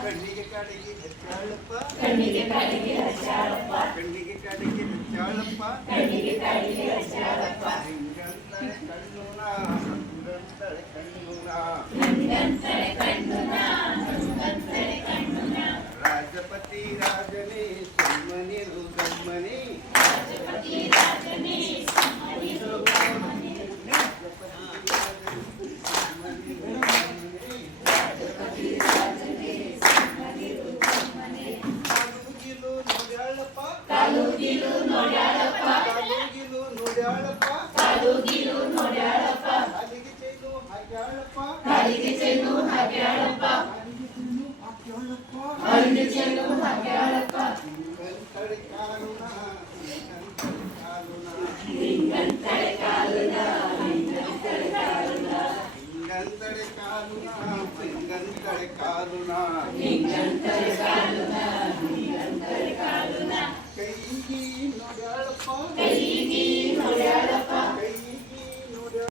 ಕಣ್ಣಿಗೆ ಕಾಡಿಗೆ ಹಚ್ಚಾಳಪ್ಪ ಕಣ್ಣಿಗೆ ಕಾಡಿಗೆ ಹಚ್ಚಾಳಪ್ಪ ಕಣ್ಣಿಗೆ ಕಾಡಿಗೆ ಹಚ್ಚಾಳಪ್ಪ ಕಣ್ಣಿಗೆ ಕಾಡಿಗೆ ಹಚ್ಚಾಳಪ್ಪ ಹಿಂಗಂತಳೆ ಕಣ್ಣುನ ಹಿಂಗಂತಳೆ ಕಣ್ಣುನ ಹಿಂಗಂತಳೆ ಕಣ್ಣುನ ಹಿಂಗಂತಳೆ ಕಣ್ಣುನ ರಾಜಪತಿ ರಾಜನೇ ಸುಮ್ಮನಿರು ಗಮ್ಮನೆ ರಾಜಪತಿ ರಾಜನೇ ಸುಮ್ಮನಿರು ಗಮ್ಮನೆ ರಾಜಪತಿ ರಾಜನೇ ಸುಮ್ಮನಿರು ಗಮ್ಮನೆ ಕಾಲುಗಿಲು ನೋಡ್ಯಾಳಪ್ಪ ಕಾಲುಗಿಲು ನೋಡ್ಯಾಳಪ್ಪ ಕಾಲುಗಿಲು ನೋಡ್ಯಾಳಪ್ಪ ಕಾಲುಗಿಲು ನೋಡ್ಯಾಳಪ್ಪ ಕಾಲಿಗೆ ಚೈನು ಹಾಕ್ಯಾಳಪ್ಪ ಕಾಲಿಗೆ ಚೈನು ಹಾಕ್ಯಾಳಪ್ಪ ಹಾಕ್ಯಾಳಪ್ಪ ಕಾಲಿಗೆ ಚೈನು ಹಾಕ್ಯಾಳಪ್ಪ ಹಿಂಗಂತಳೆ ಕಾಲುನ ಹಿಂಗಂತಳೆ ಕಾಲುನ ಹಿಂಗಂತಳೆ ಕಾಲುನ ಹಿಂಗಂತಳೆ ಕಾಲುನ ಹಿಂಗಂತಳೆ ಕಾಲುನ ಹಿಂಗಂತಳೆ ಕಾಲುನ